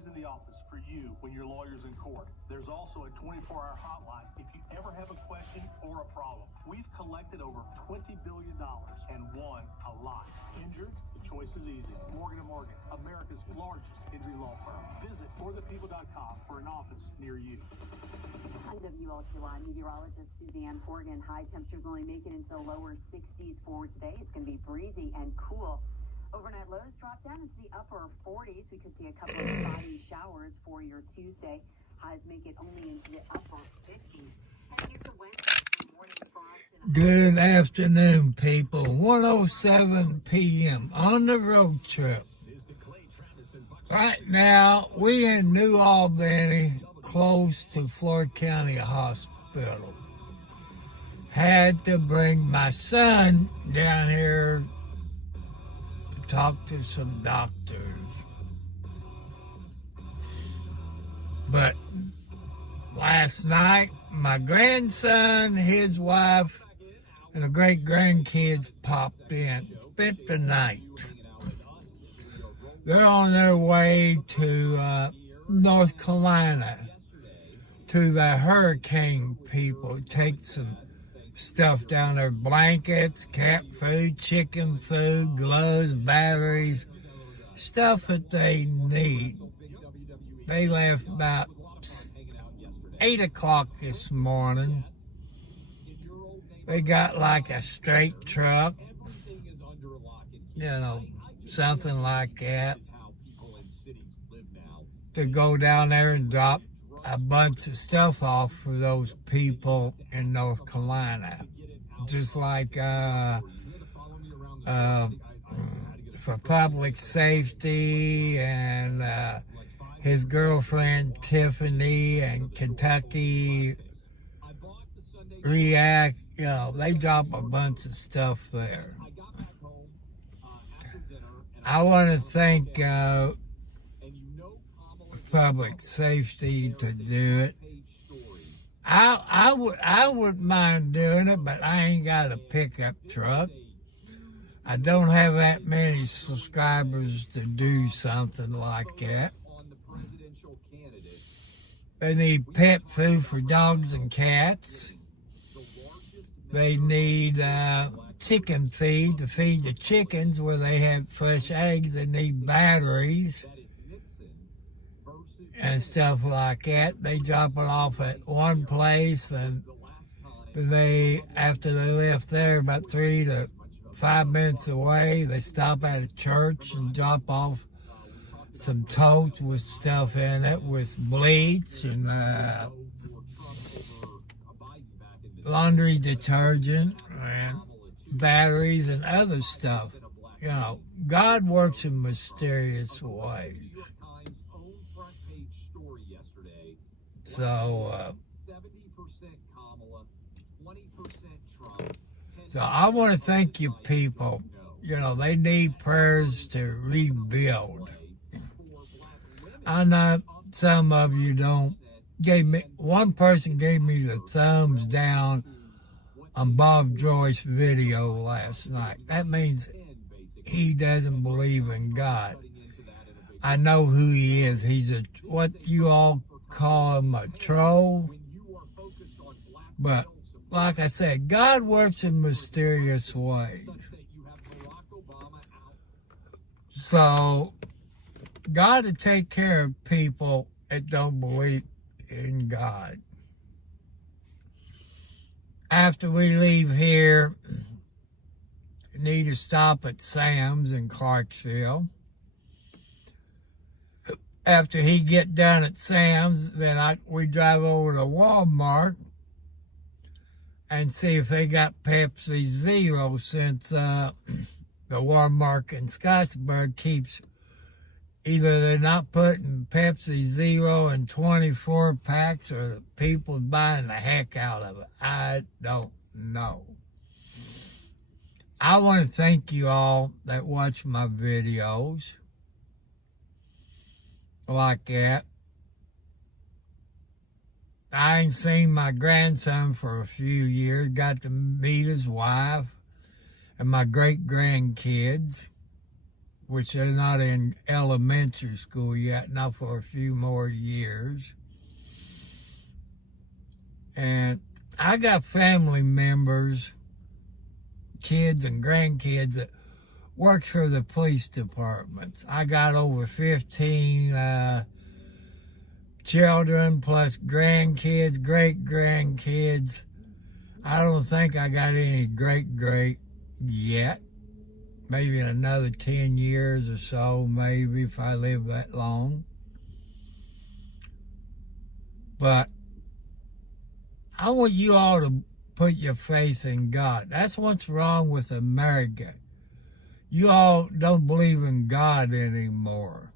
always in the office for you when your lawyer's in court. There's also a 24-hour hotline if you ever have a question or a problem. We've collected over $20 billion and won a lot. Injured? The choice is easy. Morgan & Morgan, America's largest injury law firm. Visit forthepeople.com for an office near you. I'm WLTY meteorologist Suzanne Forgan. High temperatures only make it into the lower 60s for today. It's going to be breezy and cool. Overnight lows drop down into the upper 40s. We could see a couple of spotty showers for your Tuesday. Highs make it only into the upper 50s. Heading into Wednesday, some morning frost and Good afternoon, people. 1:07 p.m. on the road trip. Right now, we in New Albany, close to Floyd County Hospital. Had to bring my son down here to talk to some doctors. But last night, my grandson, his wife, and the great-grandkids popped in, spent the night. They're on their way to North Carolina to the hurricane people. Take some stuff down there, blankets, cat food, chicken food, gloves, batteries, stuff that they need. They left about 8 o'clock this morning. They got like a straight truck, something like that, to go down there and drop a bunch of stuff off for those people in North Carolina. Just like for public safety and his girlfriend Tiffany and Kentucky React, they drop a bunch of stuff there. I want to thank public safety to do it. I wouldn't mind doing it, but I ain't got a pickup truck. I don't have that many subscribers to do something like that. They need pet food for dogs and cats. They need chicken feed to feed the chickens where they have fresh eggs. They need batteries and stuff like that. They drop it off at one place, and after they left there about 3 to 5 minutes away, they stop at a church and drop off some totes with stuff in it, with bleach and laundry detergent and batteries and other stuff. God works in mysterious ways. So I want to thank you people. They need prayers to rebuild. I know some of you don't. One person gave me the thumbs down on Bob Joyce's video last night. That means he doesn't believe in God. I know who he is. He's what you all call him, a troll. But like I said, God works in mysterious ways. So God to take care of people that don't believe in God. After we leave here, we need to stop at Sam's in Clarksville. After he get done at Sam's, then we drive over to Walmart and see if they got Pepsi Zero, since the Walmart in Scottsburg keeps either they're not putting Pepsi Zero in 24 packs or the people buying the heck out of it. I don't know. I want to thank you all that watch my videos like that. I ain't seen my grandson for a few years. Got to meet his wife and my great-grandkids. which they're not in elementary school yet, not for a few more years. And I got family members, kids and grandkids that work for the police departments. I got over 15 children plus grandkids, great-grandkids. I don't think I got any great yet. Maybe in another 10 years or so, maybe, if I live that long. But I want you all to put your faith in God. That's what's wrong with America. You all don't believe in God anymore.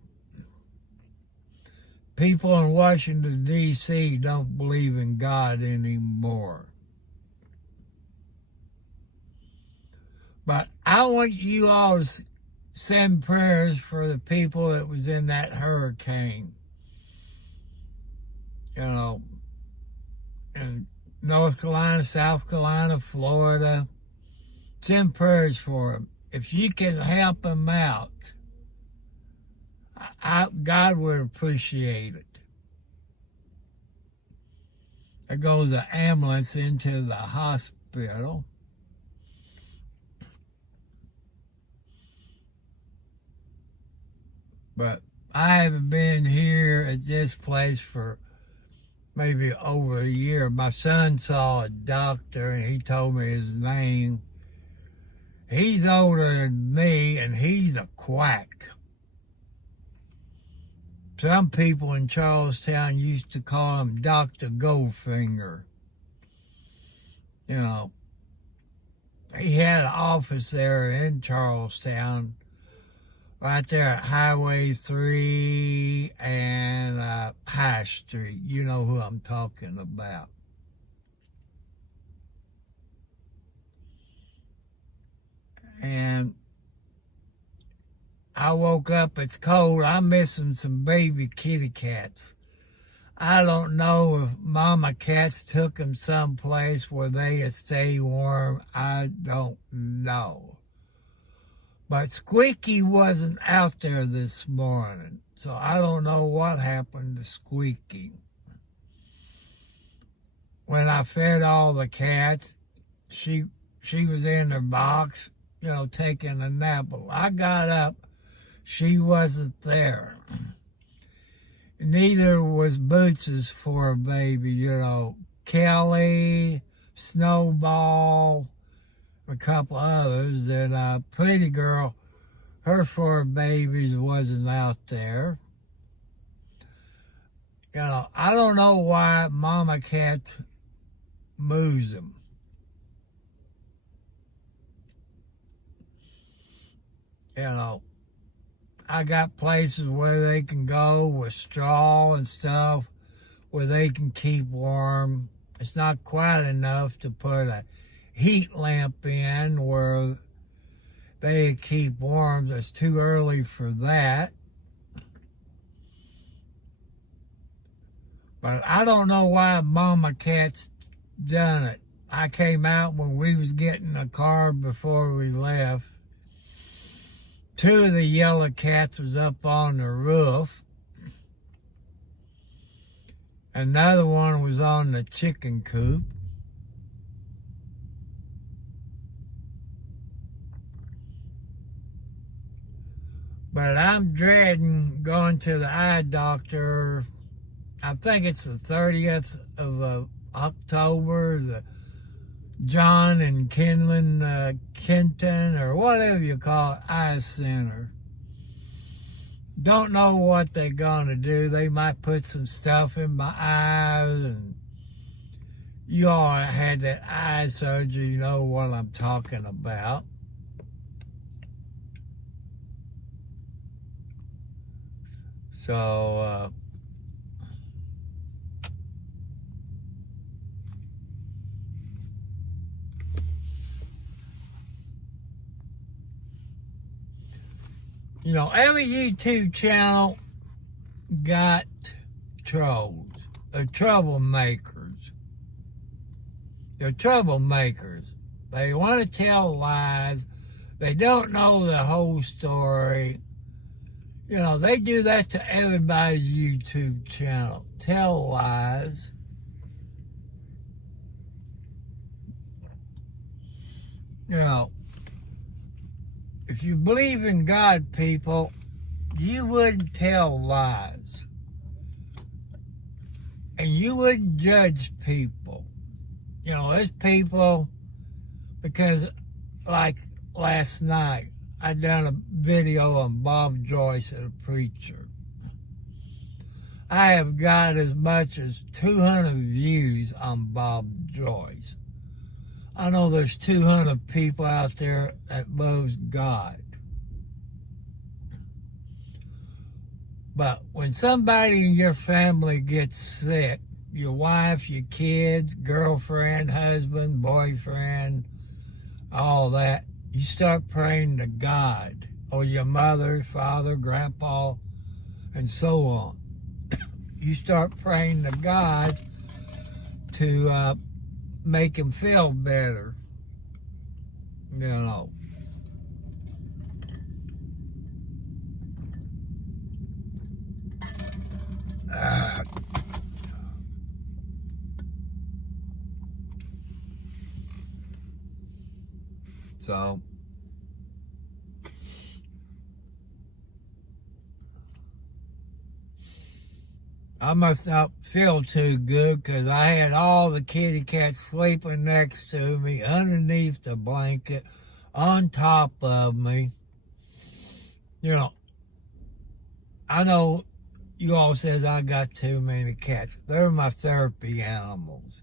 People in Washington, D.C. don't believe in God anymore. But I want you all to send prayers for the people that was in that hurricane. You know, in North Carolina, South Carolina, Florida. Send prayers for them. If you can help them out, God would appreciate it. There goes an ambulance into the hospital. But I haven't been here at this place for maybe over a year. My son saw a doctor and he told me his name. He's older than me and he's a quack. Some people in Charlestown used to call him Dr. Goldfinger. You know, he had an office there in Charlestown, right there at Highway 3 and High Street. You know who I'm talking about. And I woke up, it's cold. I'm missing some baby kitty cats. I don't know if mama cats took them someplace where they stay warm. I don't know. But Squeaky wasn't out there this morning, so I don't know what happened to Squeaky. When I fed all the cats, she was in her box, you know, taking a nap. I got up, she wasn't there. Neither was Boots's for baby, you know. Kelly, Snowball, a couple others, and Pretty Girl, her four babies wasn't out there. You know, I don't know why mama cat moves them. You know, I got places where they can go with straw and stuff where they can keep warm. It's not quite enough to put a heat lamp in where they keep warm. It's too early for that. But I don't know why mama cat's done it. I came out when we was getting a car before we left. Two of the yellow cats was up on the roof. Another one was on the chicken coop. But I'm dreading going to the eye doctor. I think it's the 30th of October, the John and Kenton, or whatever you call it, eye center. Don't know what they're going to do. They might put some stuff in my eyes, and you all had that eye surgery, you know what I'm talking about. So, you know, every YouTube channel got trolls. They're troublemakers. They're troublemakers. They want to tell lies. They don't know the whole story. You know, they do that to everybody's YouTube channel. Tell lies. You know, if you believe in God, people, you wouldn't tell lies. And you wouldn't judge people. You know, there's people, because like last night, I done a video on Bob Joyce, a preacher. I have got as much as 200 views on Bob Joyce. I know there's 200 people out there that loves God. But when somebody in your family gets sick, your wife, your kids, girlfriend, husband, boyfriend, all that, you start praying to God, or your mother, father, grandpa, and so on. You start praying to God to make him feel better, you know. So, I must not feel too good because I had all the kitty cats sleeping next to me, underneath the blanket, on top of me. You know, I know you all says I got too many cats. They're my therapy animals.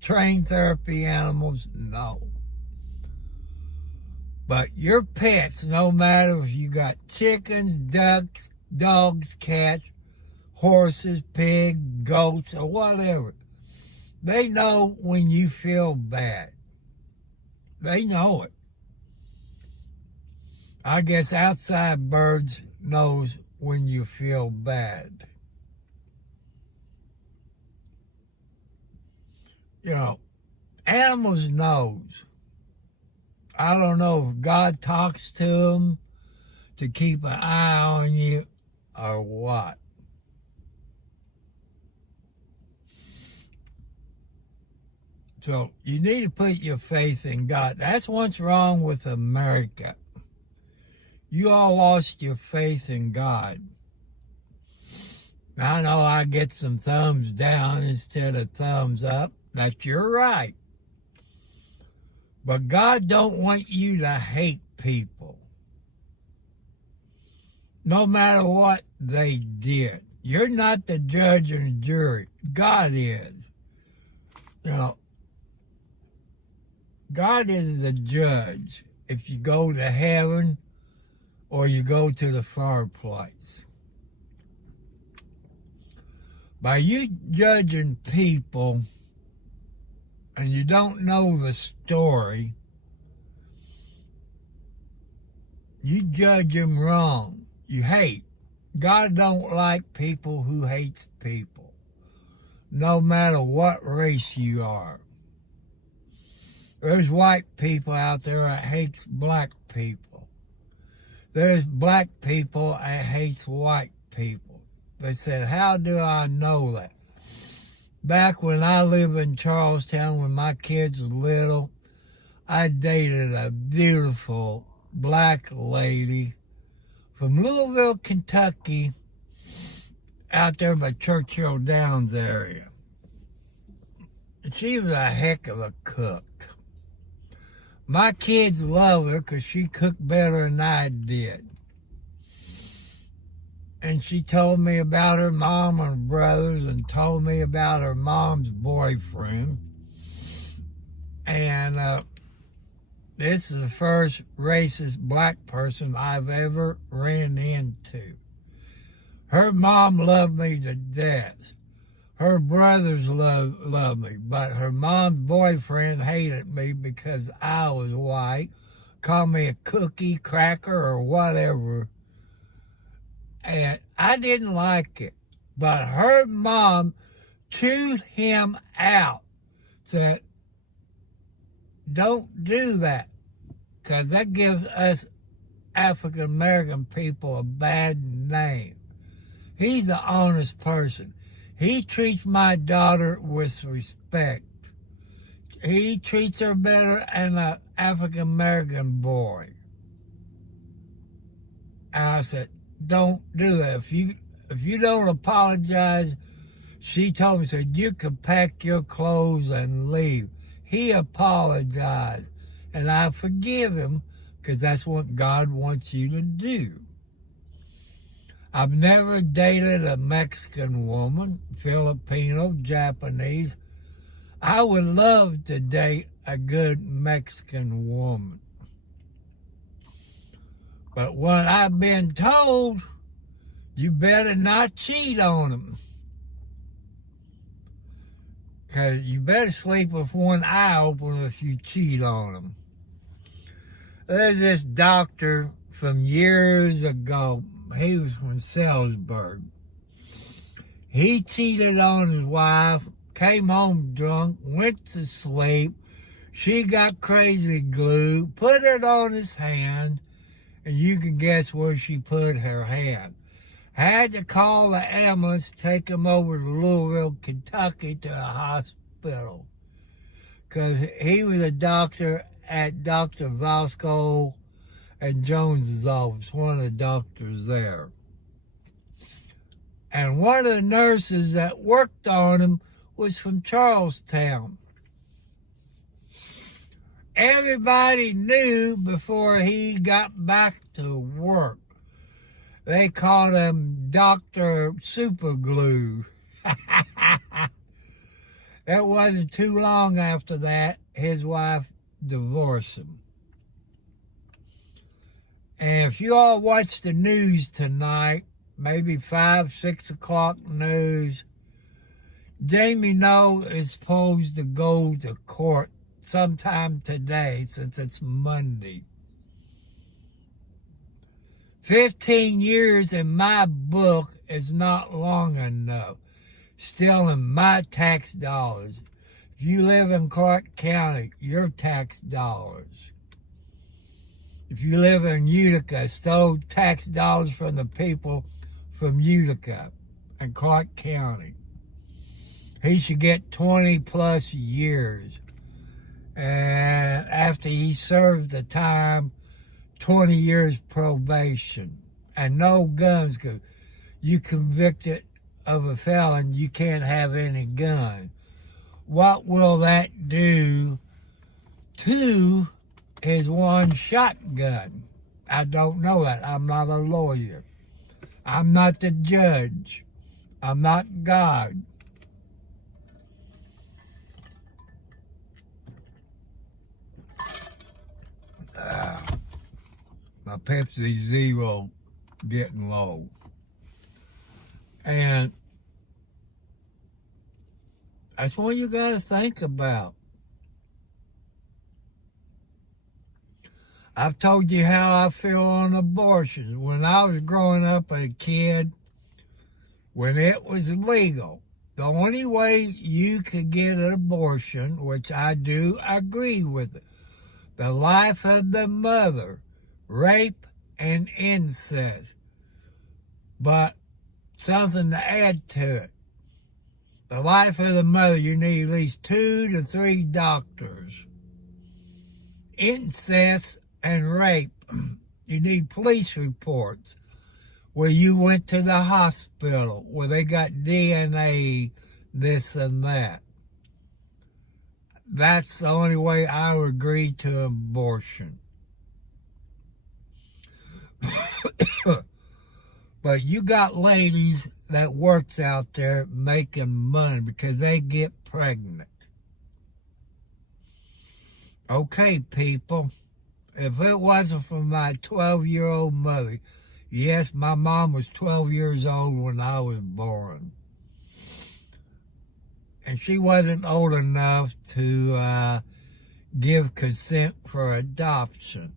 Trained therapy animals? No. But your pets, no matter if you got chickens, ducks, dogs, cats, horses, pigs, goats, or whatever, they know when you feel bad. They know it. I guess outside birds knows when you feel bad. You know, animals knows. I don't know if God talks to them to keep an eye on you or what. So you need to put your faith in God. That's what's wrong with America. You all lost your faith in God. Now, I know I get some thumbs down instead of thumbs up. That you're right. But God don't want you to hate people. No matter what they did. You're not the judge and jury. God is. You know, God is the judge if you go to heaven or you go to the far place. By you judging people and you don't know the story, you judge them wrong. You hate. God don't like people who hates people, no matter what race you are. There's white people out there that hates black people. There's black people that hates white people. They said, how do I know that? Back when I lived in Charlestown, when my kids were little, I dated a beautiful black lady from Louisville, Kentucky, out there by Churchill Downs area. And she was a heck of a cook. My kids love her because she cooked better than I did. And she told me about her mom and brothers and told me about her mom's boyfriend. And this is the first racist black person I've ever ran into. Her mom loved me to death. Her brothers loved me, but her mom's boyfriend hated me because I was white, called me a cookie, cracker, or whatever. And I didn't like it. But her mom chewed him out. Said, don't do that. Because that gives us African American people a bad name. He's an honest person. He treats my daughter with respect. He treats her better than an African American boy. And I said, don't do that. If you don't apologize, she told me, said, you can pack your clothes and leave. He apologized, and I forgive him because that's what God wants you to do. I've never dated a Mexican woman, Filipino, Japanese. I would love to date a good Mexican woman. But what I've been told, you better not cheat on them. Because you better sleep with one eye open if you cheat on them. There's this doctor from years ago. He was from Salzburg. He cheated on his wife, came home drunk, went to sleep. She got crazy glue, put it on his hand, and you can guess where she put her hand. Had to call the ambulance, take him over to Louisville, Kentucky to the hospital. Because he was a doctor at Dr. Vasco and Jones's office, one of the doctors there. And one of the nurses that worked on him was from Charlestown. Everybody knew before he got back to work. They called him Dr. Superglue. It wasn't too long after that, his wife divorced him. And if you all watch the news tonight, maybe 5, 6 o'clock news, Jamie Noe is supposed to go to court sometime today, since it's Monday. 15 years in my book is not long enough. Stealing my tax dollars. If you live in Clark County, your tax dollars. If you live in Utica, stole tax dollars from the people from Utica and Clark County. He should get 20 plus years. And after he served the time, 20 years probation. And no guns, because you convicted of a felon, you can't have any gun. What will that do to his one shotgun? I don't know that. I'm not a lawyer. I'm not the judge. I'm not God. My Pepsi Zero getting low. And that's what you got to think about. I've told you how I feel on abortion. When I was growing up a kid, when it was legal, the only way you could get an abortion, which I do agree with it, the life of the mother, rape and incest. But something to add to it. The life of the mother, you need at least 2 to 3 doctors. Incest and rape, you need police reports where you went to the hospital, where they got DNA, this and that. That's the only way I would agree to abortion. But you got ladies that works out there making money because they get pregnant. Okay, people, if it wasn't for my 12-year-old mother, yes, my mom was 12 years old when I was born. And she wasn't old enough to give consent for adoption.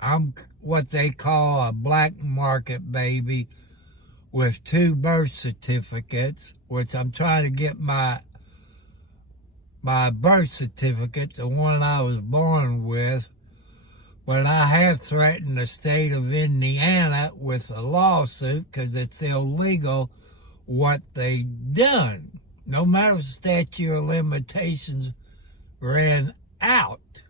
I'm what they call a black market baby with 2 birth certificates, which I'm trying to get my birth certificate, the one I was born with, But I have threatened the state of Indiana with a lawsuit because it's illegal what they done. No matter if the statute of limitations ran out.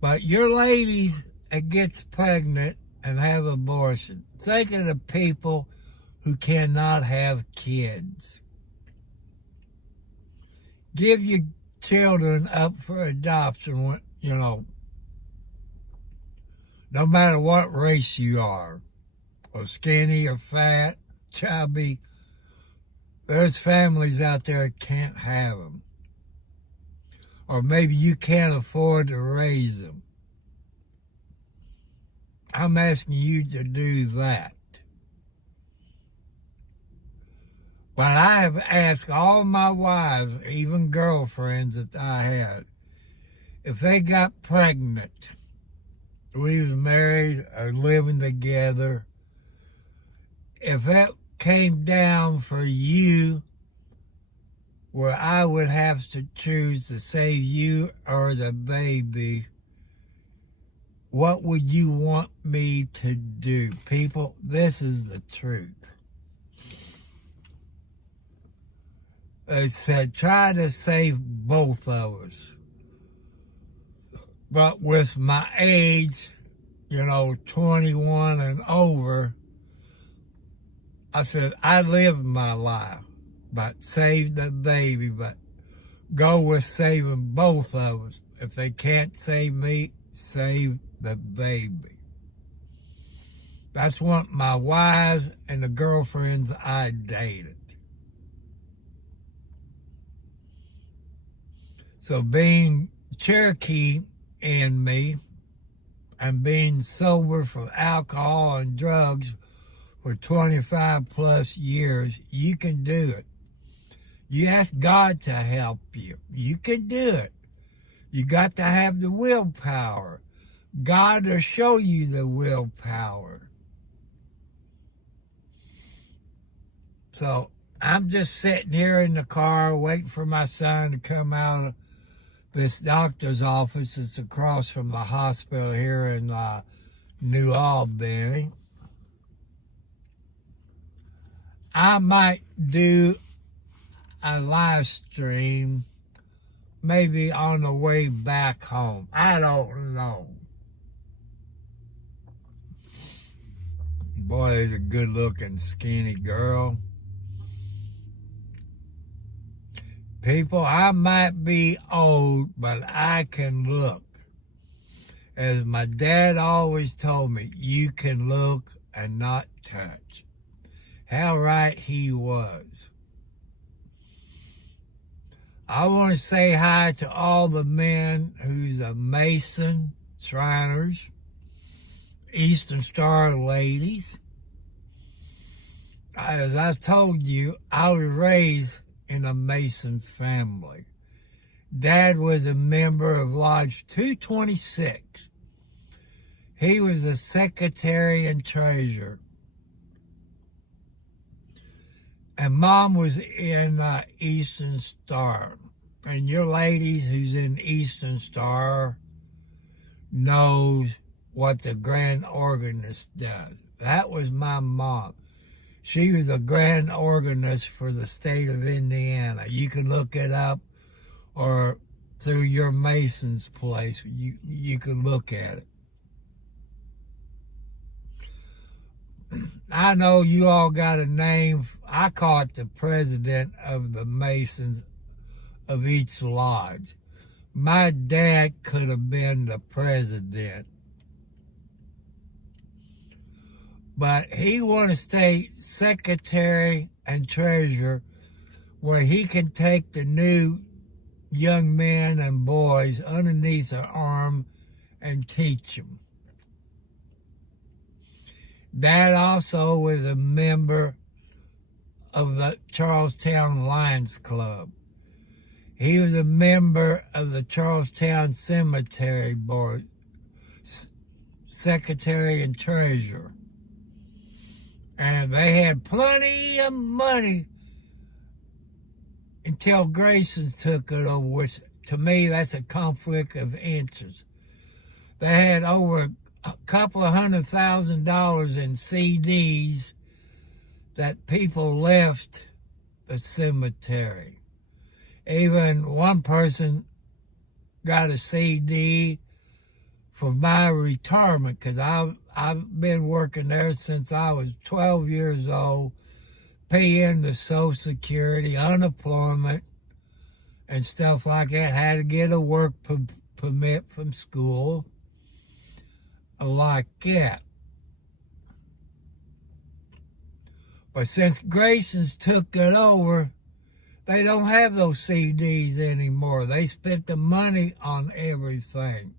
But your ladies that gets pregnant and have abortion, think of the people who cannot have kids. Give your children up for adoption, no matter what race you are, or skinny or fat, chubby. There's families out there that can't have them. Or maybe you can't afford to raise them. I'm asking you to do that. But I have asked all my wives, even girlfriends that I had, if they got pregnant, we was married or living together, if that came down for you where I would have to choose to save you or the baby, what would you want me to do? People, this is the truth. They said, try to save both of us. But with my age, 21 and over, I said, I lived my life, but save the baby, but go with saving both of us. If they can't save me, save the baby. That's what my wives and the girlfriends I dated. So being Cherokee in me and being sober from alcohol and drugs for 25 plus years, you can do it. You ask God to help you. You can do it. You got to have the willpower. God will show you the willpower. So I'm just sitting here in the car waiting for my son to come out of this doctor's office that's across from the hospital here in New Albany. I might do a live stream maybe on the way back home. I don't know. Boy, there's a good looking skinny girl. People, I might be old, but I can look. As my dad always told me, you can look and not touch. How right he was. I want to say hi to all the men who's a Mason, Shriners, Eastern Star ladies. As I told you, I was raised in a Mason family. Dad was a member of Lodge 226. He was the secretary and treasurer. And Mom was in Eastern Star. And your ladies who's in Eastern Star knows what the grand organist does. That was my mom. She was a grand organist for the state of Indiana. You can look it up, or through your Mason's place, you can look at it. I know you all got a name. I call it the president of the Masons of each lodge. My dad could have been the president. But he wanted to stay secretary and treasurer where he can take the new young men and boys underneath their arm and teach them. Dad also was a member of the Charlestown Lions Club. He was a member of the Charlestown Cemetery Board, secretary and treasurer. And they had plenty of money until Grayson took it over, which to me, that's a conflict of interest. They had over a couple of $100,000 in CDs that people left the cemetery. Even one person got a CD for my retirement, because I've been working there since I was 12 years old, paying the Social Security, unemployment, and stuff like that. Had to get a work permit from school, like that. But since Grayson's took it over, they don't have those CDs anymore. They spent the money on everything.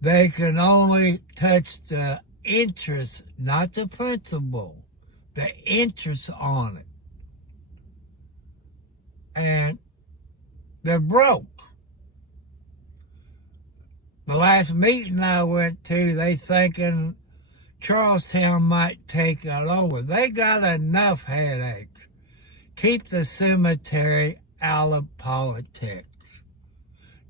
They can only touch the interest, not the principal, the interest on it. And they're broke. The last meeting I went to, they thinking Charlestown might take it over. They got enough headaches. Keep the cemetery out of politics,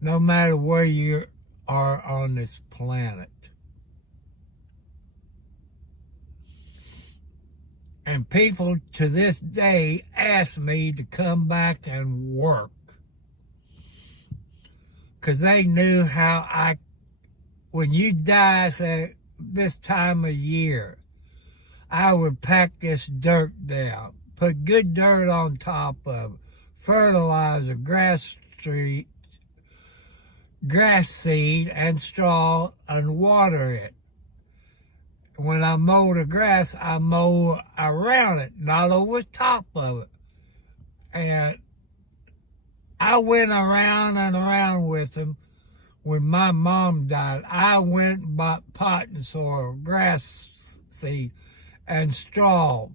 no matter where you are on this planet. And people to this day ask me to come back and work, because they knew how when you die, say, this time of year, I would pack this dirt down, put good dirt on top of it, fertilizer, grass seed, and straw, and water it. When I mow the grass, I mow around it, not over top of it. And I went around and around with them. When my mom died, I went and bought potting soil, grass seed, and straw.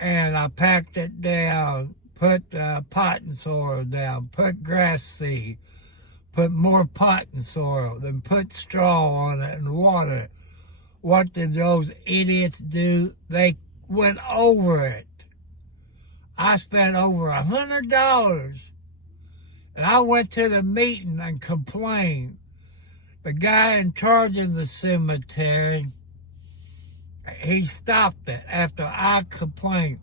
And I packed it down, put potting soil down, put grass seed, put more potting soil, then put straw on it and water it. What did those idiots do? They went over it. I spent over $100. And I went to the meeting and complained. The guy in charge of the cemetery, he stopped it after I complained.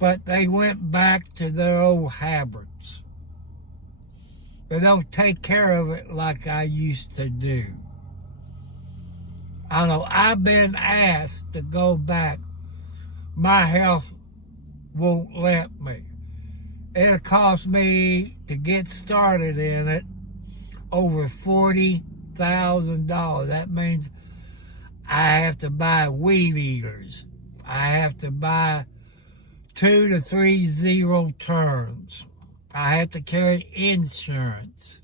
But they went back to their old habits. They don't take care of it like I used to do. I know I've been asked to go back. My health won't let me. It'll cost me to get started in it over $40,000. That means I have to buy weed eaters. I have to buy 2 to 3 zero turns. I have to carry insurance.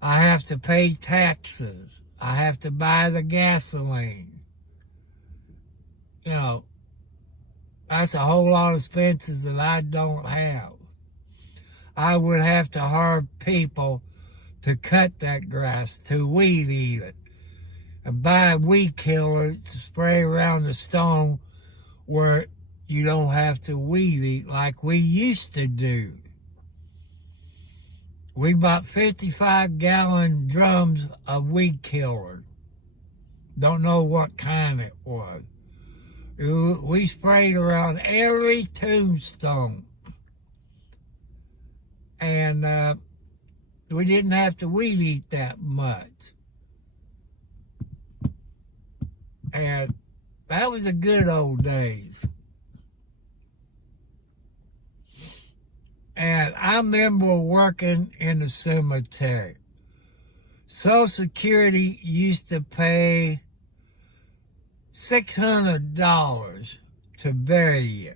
I have to pay taxes. I have to buy the gasoline. You know, that's a whole lot of expenses that I don't have. I would have to hire people to cut that grass, to weed eat it, and buy weed killer to spray around the stone where you don't have to weed eat like we used to do. We bought 55-gallon drums of weed killer. Don't know what kind it was. We sprayed around every tombstone. And we didn't have to weed eat that much. And that was the good old days. And I remember working in the cemetery. Social Security used to pay $600 to bury you.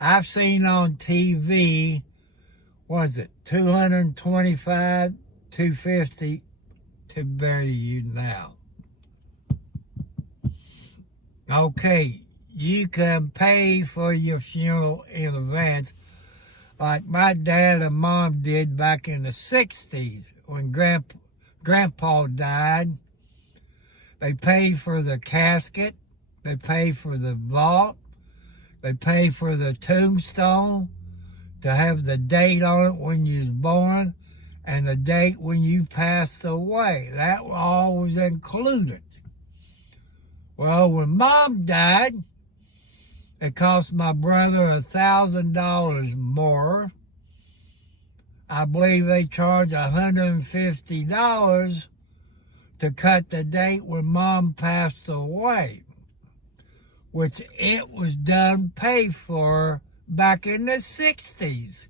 I've seen on TV, was it $225, $250 to bury you now. Okay, you can pay for your funeral in advance, like my dad and mom did back in the 60s when Grandpa died. They paid for the casket, they paid for the vault, they paid for the tombstone to have the date on it when you was born, and the date when you passed away. That all was included. Well, when Mom died, it cost my brother $1,000 more. I believe they charged $150 to cut the date when Mom passed away, which it was done paid for back in the 60s.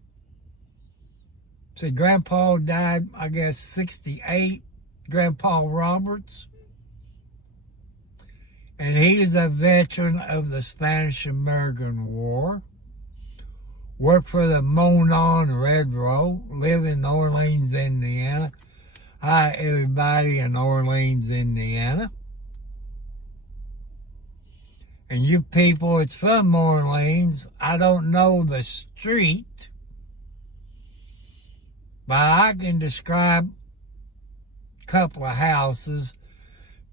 See, Grandpa died, I guess, 68, Grandpa Roberts. And he is a veteran of the Spanish-American War. Worked for the Monon Railroad, lived in Orleans, Indiana. Hi, everybody in Orleans, Indiana. And you people, it's from Orleans. I don't know the street, but I can describe a couple of houses.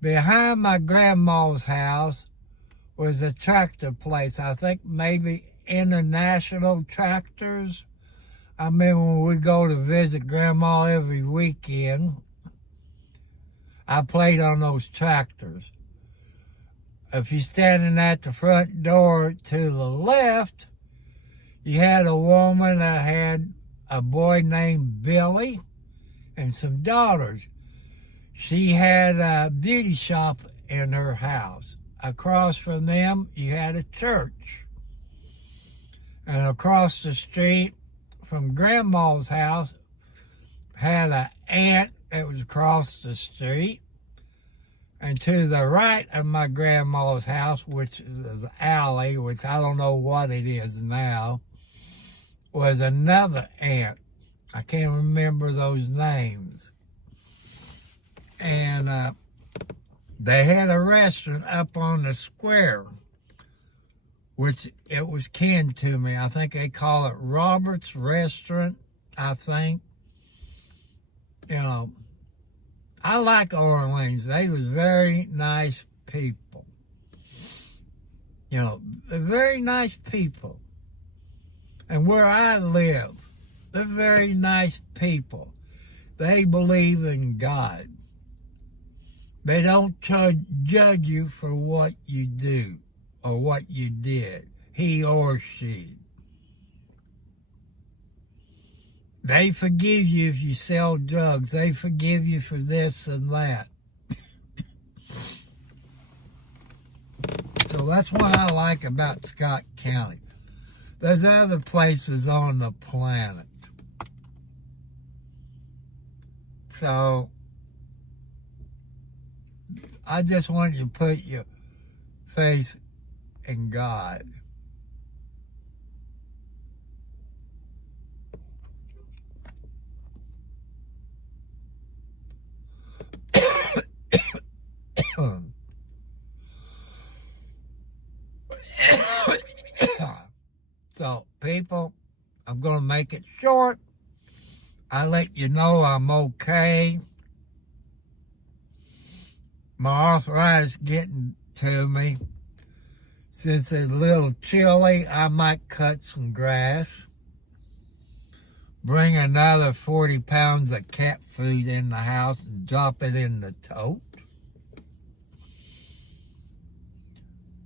Behind my grandma's house was a tractor place. I think maybe International Tractors. I remember when we go to visit Grandma every weekend, I played on those tractors. If you're standing at the front door to the left, you had a woman that had a boy named Billy and some daughters. She had a beauty shop in her house. Across from them, you had a church. And across the street from Grandma's house, had an aunt that was across the street. And to the right of my grandma's house, which is an alley, which I don't know what it is now, was another aunt. I can't remember those names. And they had a restaurant up on the square, which it was kin to me. I think they call it Robert's Restaurant, I think. You know, I like Orleans. They was very nice people. You know, they're very nice people. And where I live, they're very nice people. They believe in God. They don't judge you for what you do or what you did, he or she. They forgive you if you sell drugs. They forgive you for this and that. So that's what I like about Scott County. There's other places on the planet. So I just want you to put your faith in God. So, people, I'm going to make it short. I let you know I'm okay. My arthritis getting to me. Since it's a little chilly, I might cut some grass. Bring another 40 pounds of cat food in the house and drop it in the tote.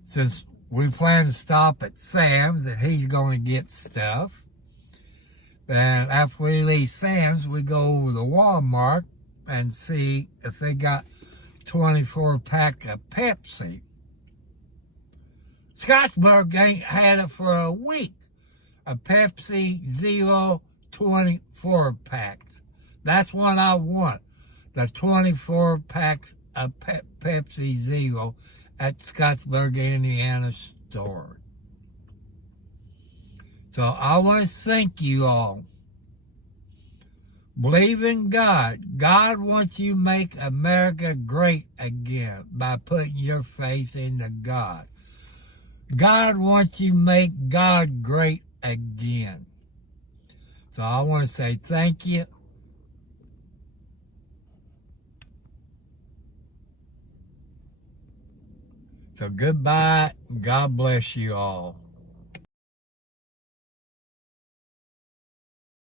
Since we plan to stop at Sam's and he's going to get stuff, then after we leave Sam's, we go over to Walmart and see if they got 24-pack of Pepsi. Scottsburg ain't had it for a week. A Pepsi Zero 24 packs. That's what I want. The 24 packs of Pepsi Zero at Scottsburg, Indiana store. So I want to thank you all. Believe in God. God wants you to make America great again by putting your faith into God. God wants you to make God great again. So I want to say thank you. So goodbye. God bless you all.